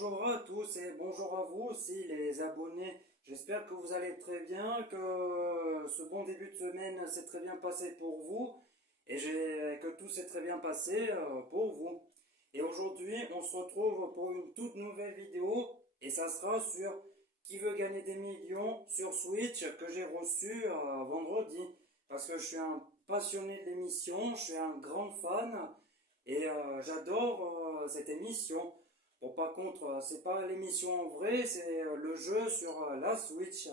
Bonjour à tous et bonjour à vous aussi les abonnés. J'espère que vous allez très bien, que ce bon début de semaine s'est très bien passé pour vous et que tout s'est très bien passé pour vous. Et aujourd'hui, on se retrouve pour une toute nouvelle vidéo et ça sera sur qui veut gagner des millions sur Switch que j'ai reçu vendredi. Parce que je suis un passionné de l'émission, je suis un grand fan et j'adore cette émission. Bon, par contre, c'est pas l'émission en vrai, c'est le jeu sur la Switch.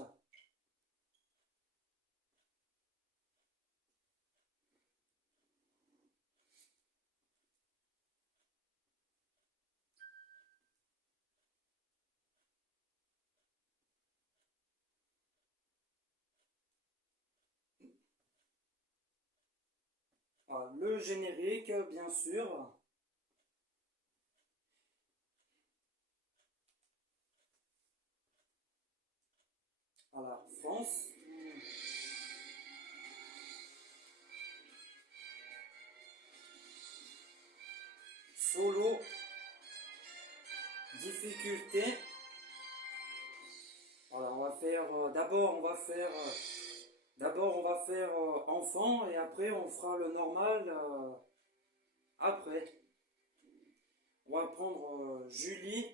Le générique, bien sûr. Voilà, France. Solo. Difficulté. Voilà, on va faire. D'abord, on va faire enfant et après, on fera le normal après. On va prendre Julie.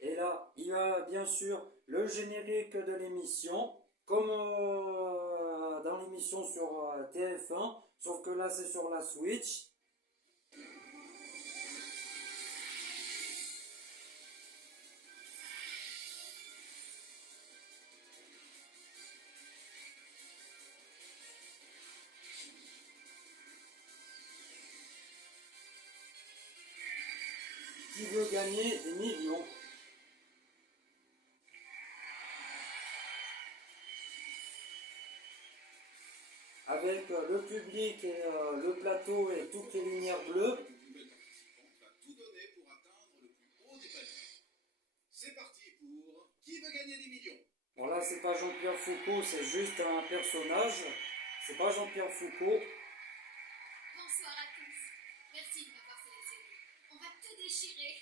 Et là, il y a bien sûr le générique de l'émission, comme dans l'émission sur TF1, sauf que là c'est sur la Switch. Qui veut gagner des millions? Avec le public et le plateau et toutes les lumières bleues. Tout donner pour atteindre le plus haut des paliers. C'est parti pour Qui veut gagner des millions? Bon là c'est pas Jean-Pierre Foucault, c'est juste un personnage. C'est pas Jean-Pierre Foucault. Bonsoir à tous. Merci de m'avoir sélectionné. On va tout déchirer.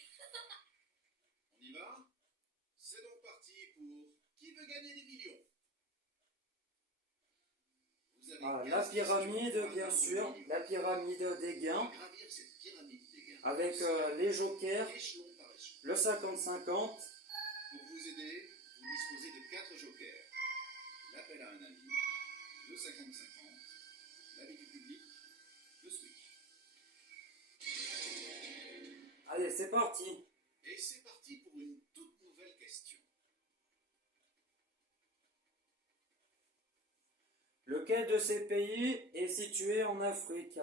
On y va? C'est donc parti pour Qui veut gagner des millions? Vous avez La 15 pyramide, questions bien pour sûr, atteindre la pyramide des gains, gravir cette pyramide des gains. avec les jokers, Échelon par échelon. le 50-50. Pour vous aider, vous disposez de 4 jokers. L'appel à un ami, le 50-50, l'avis du public, le switch. Allez, c'est parti. Et c'est parti pour une toute nouvelle question. Lequel de ces pays est situé en Afrique?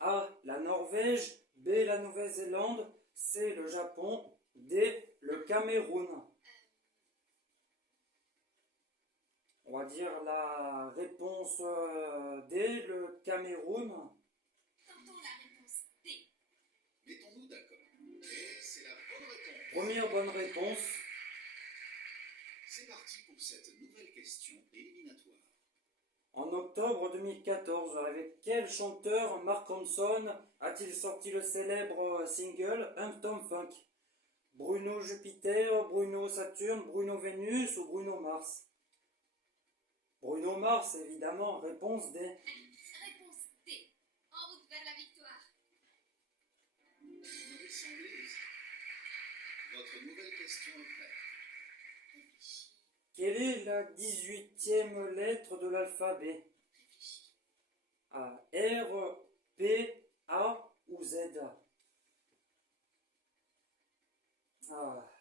A. La Norvège. B. La Nouvelle-Zélande. C. Le Japon. D. Le Cameroun. On va dire la réponse D. Le Cameroun. Tentons la réponse D. Mettons-nous d'accord. Et c'est la bonne réponse. Première bonne réponse. C'est parti pour cette nouvelle question éliminatoire. En octobre 2014, avec quel chanteur Mark Ronson a-t-il sorti le célèbre single Uptown Funk? Bruno Jupiter, Bruno Saturne, Bruno Vénus ou Bruno Mars? Bruno Mars, évidemment, réponse D. Réponse D. En route vers la victoire. Mauvais semblé. Votre nouvelle question est prête. Réfléchis. Quelle est la 18e lettre de l'alphabet? Réfléchis. A, R, P, A ou Z? Ah.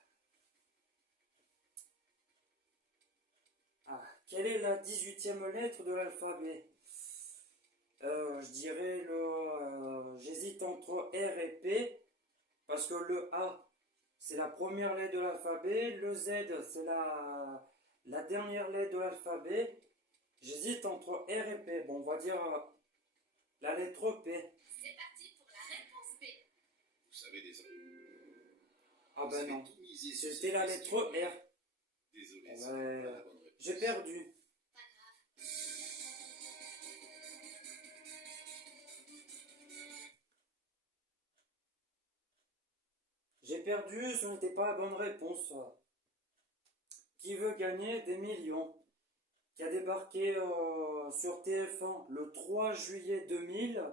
Quelle est la 18e lettre de l'alphabet? Je dirais j'hésite entre R et P, parce que le A, c'est la première lettre de l'alphabet, le Z, c'est la dernière lettre de l'alphabet. J'hésite entre R et P. Bon, on va dire la lettre P. C'est parti pour la réponse B. Vous savez désolé. Ah Vous ben avez non, tout misé sur c'était cette la question. lettre R. Désolé, c'est Ouais, pas la bonne réponse. j'ai perdu. Pas grave. perdu, ce n'était pas la bonne réponse. Qui veut gagner des millions? Qui a débarqué sur TF1 le 3 juillet 2000,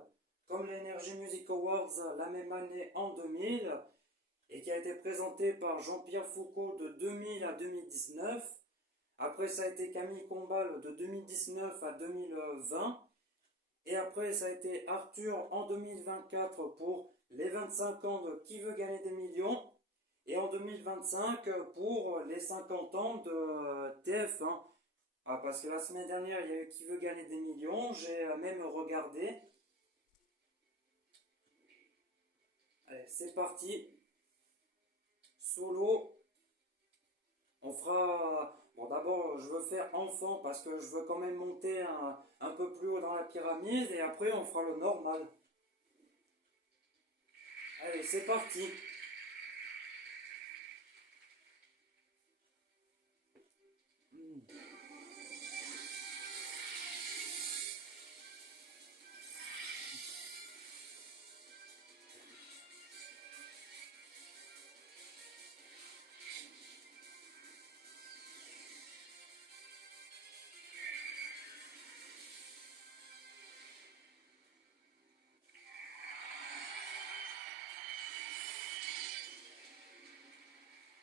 comme l'Energy Music Awards la même année en 2000, et qui a été présenté par Jean-Pierre Foucault de 2000 à 2019. Après, ça a été Camille Combal de 2019 à 2020. Et après, ça a été Arthur en 2024 pour les 25 ans de Qui veut gagner des millions. Et en 2025 pour les 50 ans de TF1. Ah, parce que la semaine dernière, il y a eu Qui veut gagner des millions. J'ai même regardé. Allez, c'est parti. Solo. On fera... Bon, d'abord, je veux faire enfant parce que je veux quand même monter un peu plus haut dans la pyramide. Et après, on fera le normal. Allez, c'est parti.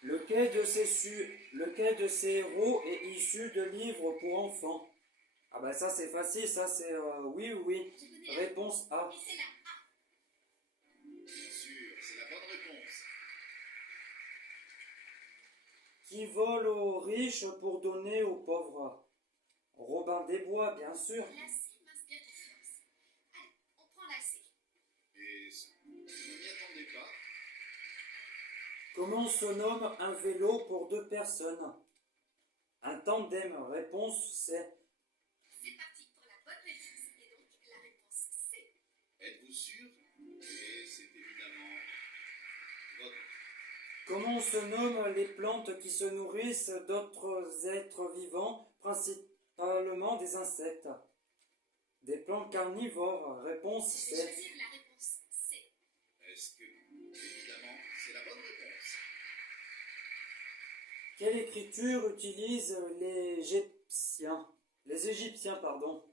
Lequel de ces héros est issu de livres pour enfants? Ah bah ça c'est facile, ça c'est oui ou oui. Je connais la Réponse A. Et c'est la A. Bien sûr, c'est la bonne réponse. Qui vole aux riches pour donner aux pauvres? Robin des Bois, bien sûr. La C m'inspire confiance. Allez, on prend la C. Et je ne m'y attendais pas. Comment se nomme un vélo pour deux personnes? Un tandem. Réponse C. C'est parti pour la bonne réponse. Et donc, la réponse C. Êtes-vous sûr? Et c'est évidemment votre. Comment se nomment les plantes qui se nourrissent d'autres êtres vivants, principalement des insectes? Des plantes carnivores. Réponse Je vais C. choisir la réponse C. Est-ce que, évidemment, c'est la bonne réponse? Quelle écriture utilisent les Égyptiens, pardon.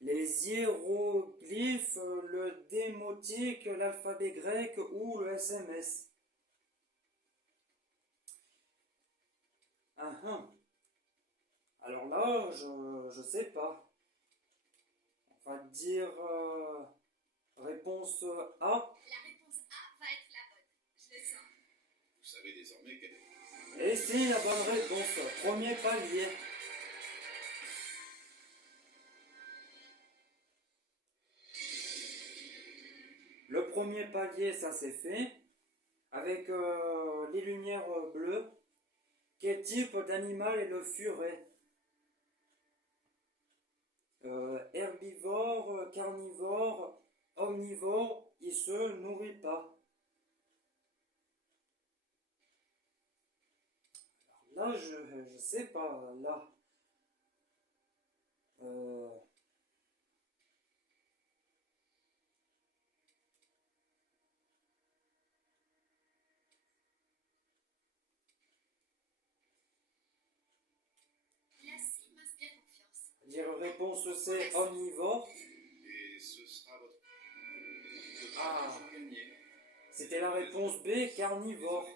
Les hiéroglyphes, le démotique, l'alphabet grec ou le SMS? Ah, ah. Alors là, je sais pas. On va dire réponse A. La réponse A va être la bonne. Je le sens. Vous savez désormais qu'elle. Et c'est la bonne réponse. Premier palier. Le premier palier, ça c'est fait. Avec les lumières bleues. Quel type d'animal est le furet? Herbivore, carnivore, omnivore, il se nourrit pas. Là, je sais pas, là. La C m'inspire confiance. Dire réponse C, omnivore. Et ce sera votre. Ah. Vous gagnez. C'était la réponse B, carnivore.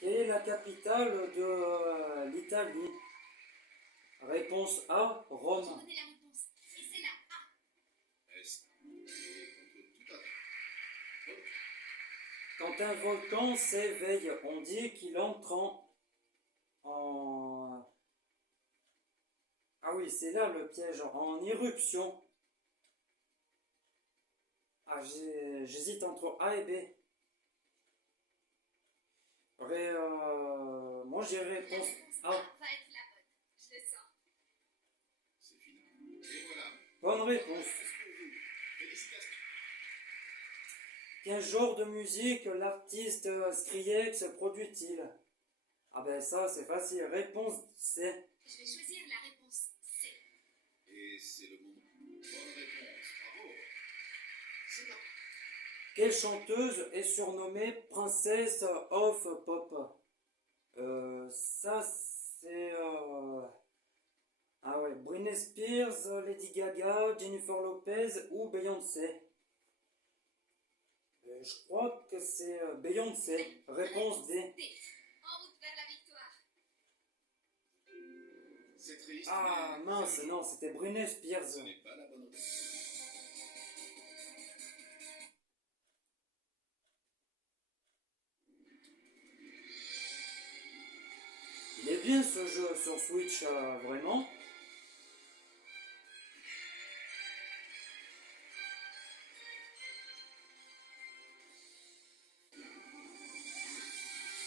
Quelle est la capitale de l'Italie? Réponse A, Je Rome. connais la réponse. Et c'est la A. Est-ce et contre tout à fait. Quand un volcan s'éveille, on dit qu'il entre en oui, c'est là le piège, en éruption. Ah, j'hésite entre A et B. Moi, j'ai La réponse réponse A A. va être la bonne. Je le sens. C'est fini. Et voilà. Bonne réponse. Pour vous. Félicitations. Quel genre de musique l'artiste Skrillex produit-il? Ah ben ça, c'est facile. Réponse C. Je vais choisir la réponse C. Et c'est le moment. Bonne réponse. Bravo. C'est parti. Quelle chanteuse est surnommée Princess of Pop? Ça c'est... Ah ouais, Britney Spears, Lady Gaga, Jennifer Lopez ou Beyoncé? Je crois que c'est Beyoncé. Réponse D. D. En route vers la victoire. C'est triste. Ah mais mince, c'est- non, c'était Britney Spears. Ce n'est pas la bonne réponse. Il est bien ce jeu sur Switch, vraiment.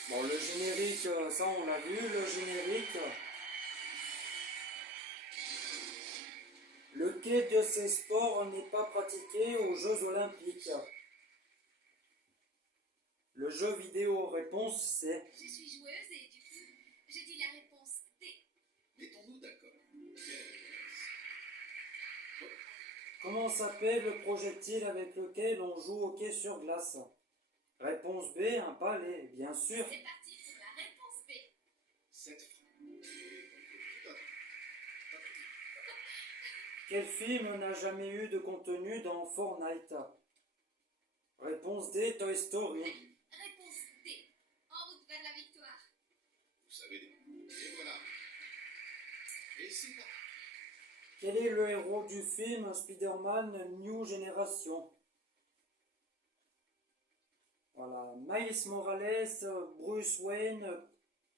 Bon, le générique, ça on l'a vu, le générique. Lequel de ces sports n'est pas pratiqué aux Jeux Olympiques? Le jeu vidéo, réponse C. Je suis joueuse et du coup, je dis la réponse D. Mettons-nous d'accord. Quelle réponse? Comment s'appelle le projectile avec lequel on joue au hockey sur glace? Réponse B, un palais, bien sûr. C'est parti pour la réponse B. 7 francs. Et tout à Quel film n'a jamais eu de contenu dans Fortnite? Réponse D, Toy Story. Réponse D. En route vers la victoire. Vous savez. Et voilà. Et c'est parti. Quel est le héros du film Spider-Man New Generation? Voilà, Miles Morales, Bruce Wayne,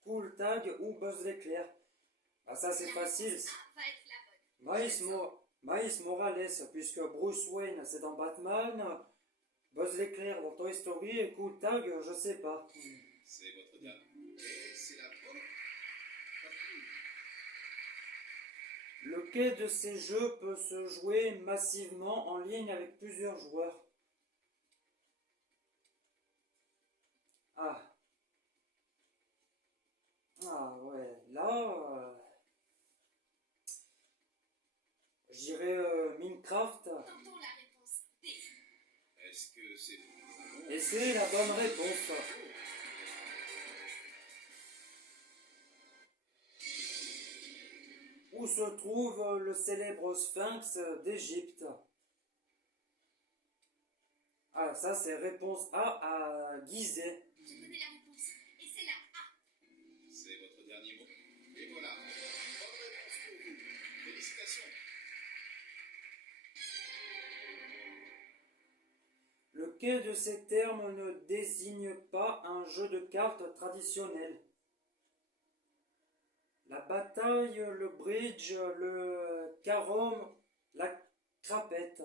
Cool Tag ou Buzz l'éclair? Ah ça c'est La facile. réponse A va être la bonne. Miles Morales, puisque Bruce Wayne c'est dans Batman, Buzz l'éclair dans Toy Story et Cool Tag, je sais pas. C'est votre dame. Et c'est la bonne. Parti. Lequel de ces jeux peut se jouer massivement en ligne avec plusieurs joueurs? Ah. Ah ouais, là, j'irais Minecraft. Tentons la réponse D. Est-ce que c'est bon? Et c'est la bonne réponse. Où se trouve le célèbre sphinx d'Égypte? Ah, ça c'est réponse A à Gizeh. Je connais la réponse. Et c'est la A. C'est votre dernier mot. Et voilà. Bonne réponse pour vous. Félicitations. Lequel de ces termes ne désigne pas un jeu de cartes traditionnel? La bataille, le bridge, le carom, la crapette.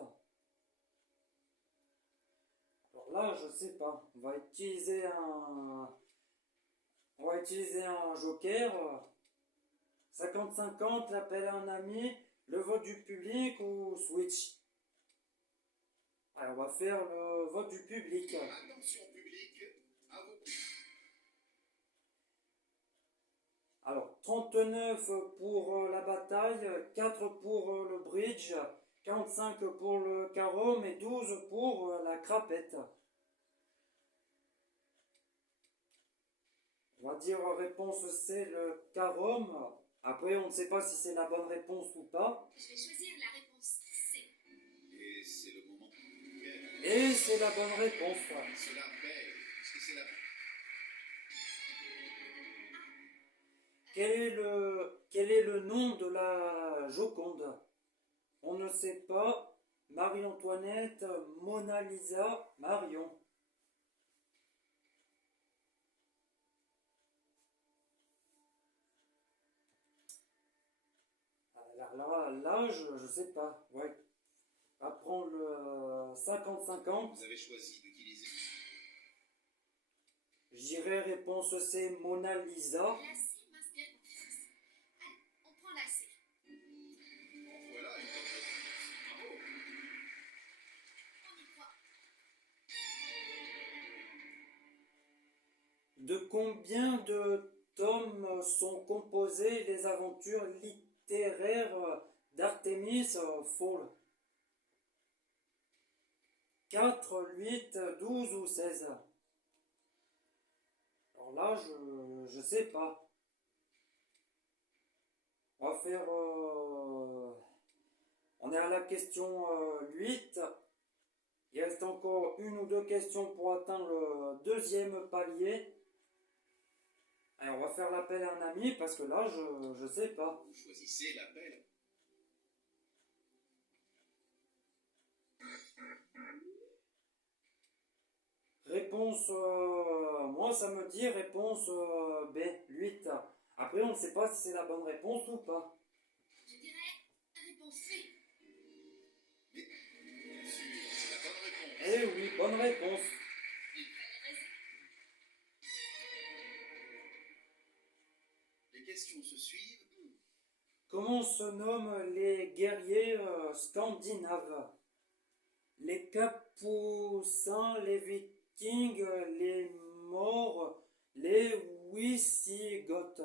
Alors là, je sais pas. On va utiliser un joker. 50-50, l'appel à un ami, le vote du public ou Switch. Alors, on va faire le vote du public. Attention public. À vos Alors, 39 pour la bataille, 4 pour le bridge, 45 pour le carom et 12 pour la crapette. On va dire réponse C, le carom. Après, on ne sait pas si c'est la bonne réponse ou pas. Je vais choisir la réponse C. Et c'est le moment. Quelle Et c'est la bonne réponse. Cela paye. Est-ce que c'est la Quel est le nom de la Joconde? On ne sait pas. Marie-Antoinette, Mona Lisa, Marion. Alors là, je sais pas. Ouais. On va prendre le 50-50. Vous avez choisi d'utiliser. J'irai réponse C, Mona Lisa. La C m'inspire confiance. Allez, on prend la C. En voilà une bonne réponse. Bravo. On y croit. De combien de tomes sont composées les aventures littéraires d'Artemis Fowl? 4, 8, 12 ou 16? Alors là, je sais pas. On va faire... on est à la question 8. Il reste encore une ou deux questions pour atteindre le deuxième palier. Allez, on va faire l'appel à un ami parce que là, je sais pas. Vous choisissez l'appel. Réponse, moi ça me dit réponse B, 8. Après, on ne sait pas si c'est la bonne réponse ou pas. Je dirais réponse C. Mais, bien sûr, c'est la bonne réponse. Eh oui, bonne réponse. Il fallait raison. Les questions se suivent. Comment se nomment les guerriers scandinaves? Les Capucins, les Vikings, les Maures, les Wisigoths.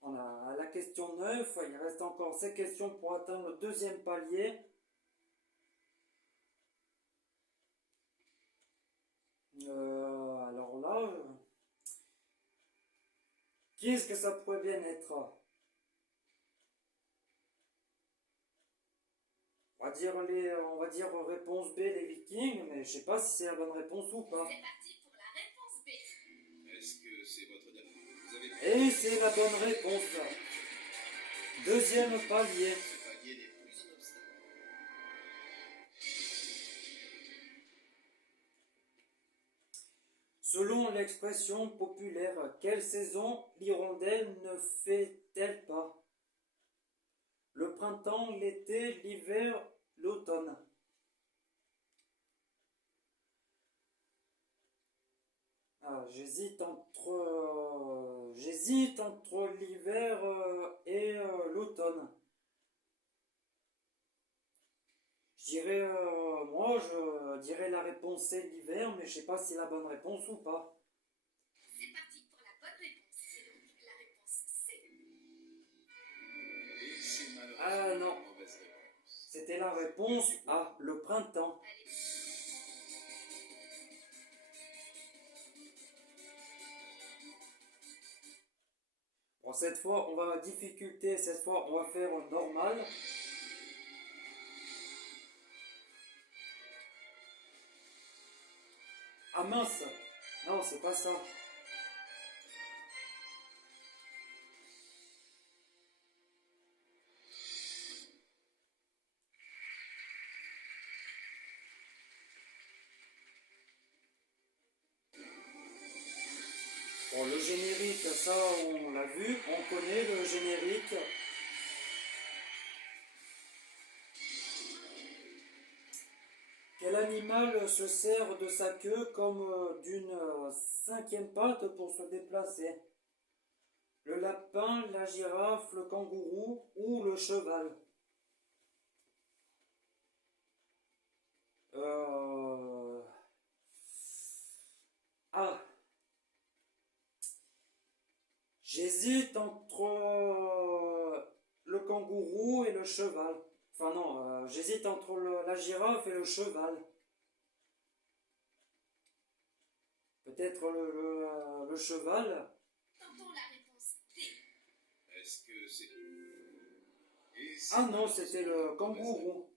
On a la question 9, il reste encore 7 questions pour atteindre le deuxième palier. Alors là, qui est-ce que ça pourrait bien être? On va dire réponse B, les Vikings, mais je sais pas si c'est la bonne réponse ou pas. C'est parti pour la réponse B. Est-ce que c'est votre dernier? Vous avez Et c'est la bonne réponse. Deuxième palier. ce palier n'est plus un obstacle. Selon l'expression populaire, quelle saison l'hirondelle ne fait-elle pas? Le printemps, l'été, l'hiver, l'automne. Ah, j'hésite entre l'hiver et l'automne. Moi, je dirais la réponse c'est l'hiver, mais je sais pas si c'est la bonne réponse ou pas. C'est parti pour la bonne réponse. C'est donc la réponse C. Et c'est malheureusement Ah non, une mauvaise réponse. c'était la réponse A, le printemps. Allez. Bon, cette fois, on va à difficulté, cette fois, on va faire normal. Ah mince, non, c'est pas ça. Bon, le générique, ça, on l'a vu, on connaît le générique. Quel animal se sert de sa queue comme d'une cinquième patte pour se déplacer? Le lapin, la girafe, le kangourou ou le cheval? Ah, j'hésite entre le kangourou et le cheval. Enfin non, j'hésite entre la girafe et le cheval. Peut-être le cheval. Tentons la réponse D. Est-ce que c'est... Et c'est Ah non, c'était le kangourou.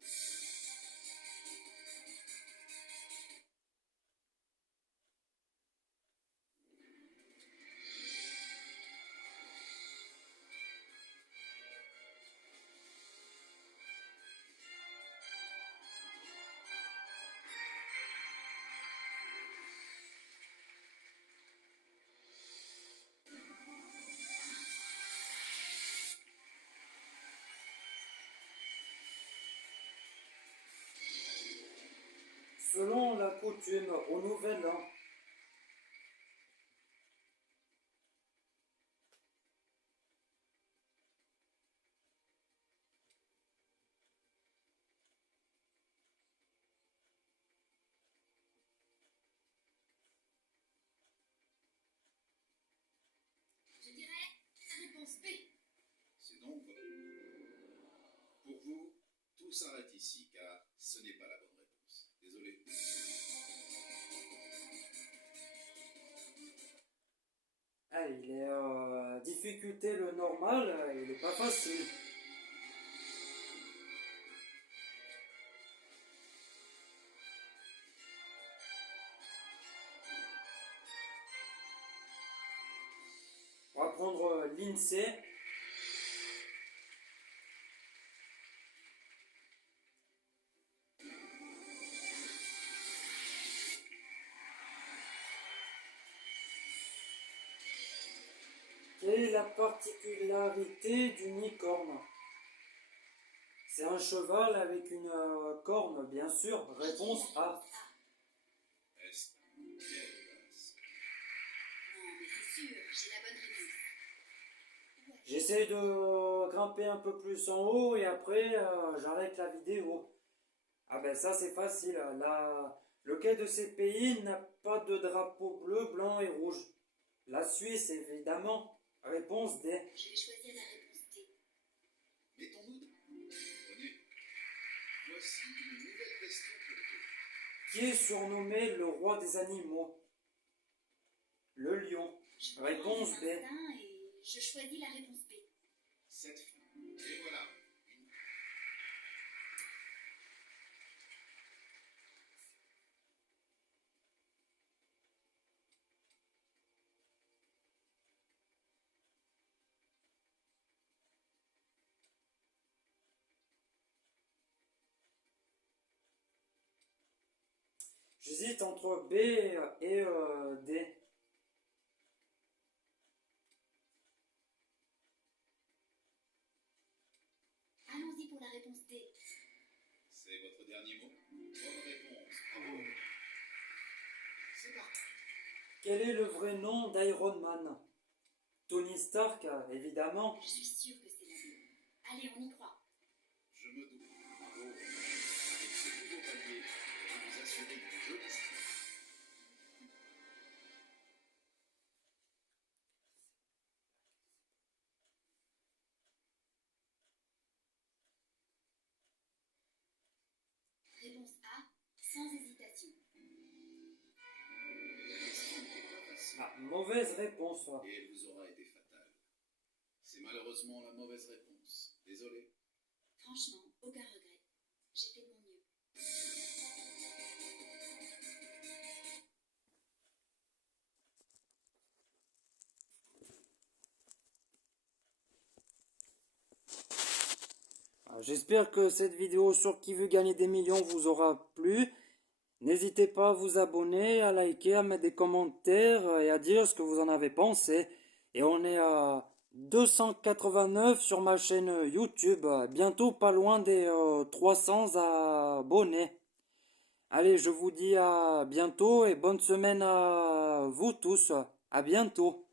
selon la coutume, au Nouvel An. Je dirais réponse B. C'est donc pour vous, tout s'arrête ici, car ce n'est pas la bonne réponse. Désolé. Ah, il est difficulté le normal, il est pas facile. On va prendre l'INSEE. Quelle est la particularité du nicorne? C'est un cheval avec une corne, bien sûr. Réponse A. Est bien dégueulasse. Non, mais c'est sûr, j'ai la bonne réponse. J'essaie de grimper un peu plus en haut et après j'arrête la vidéo. Ah ben ça c'est facile. Lequel de ces pays n'a pas de drapeau bleu, blanc et rouge? La Suisse évidemment. Réponse D. Je vais choisir la réponse D. Mettons-nous. Prenez. Voici une nouvelle question pour vous. Qui est surnommé le roi des animaux? Le lion. Je prends Réponse mon B. instinct et je choisis la réponse B. Cette fois. Et voilà. J'hésite entre B et D. Allons-y pour la réponse D. C'est votre dernier mot. Bonne réponse. Bravo. C'est parti. Quel est le vrai nom d'Iron Man? Tony Stark, évidemment. Je suis sûre que c'est la B. Allez, on y croit. Je me doute. Bravo. Avec ce nouveau palier, vous vous assurez d'une jolie style. Réponse A, sans hésitation. La question n'était pas facile. Ah, mauvaise réponse. Et elle vous aura été fatale. C'est malheureusement la mauvaise réponse. Désolé. Franchement, aucun regret. J'ai fait de mon mieux. J'espère que cette vidéo sur qui veut gagner des millions vous aura plu. N'hésitez pas à vous abonner, à liker, à mettre des commentaires et à dire ce que vous en avez pensé. Et on est à 289 sur ma chaîne YouTube. Bientôt pas loin des 300 abonnés. Allez, je vous dis à bientôt et bonne semaine à vous tous. À bientôt.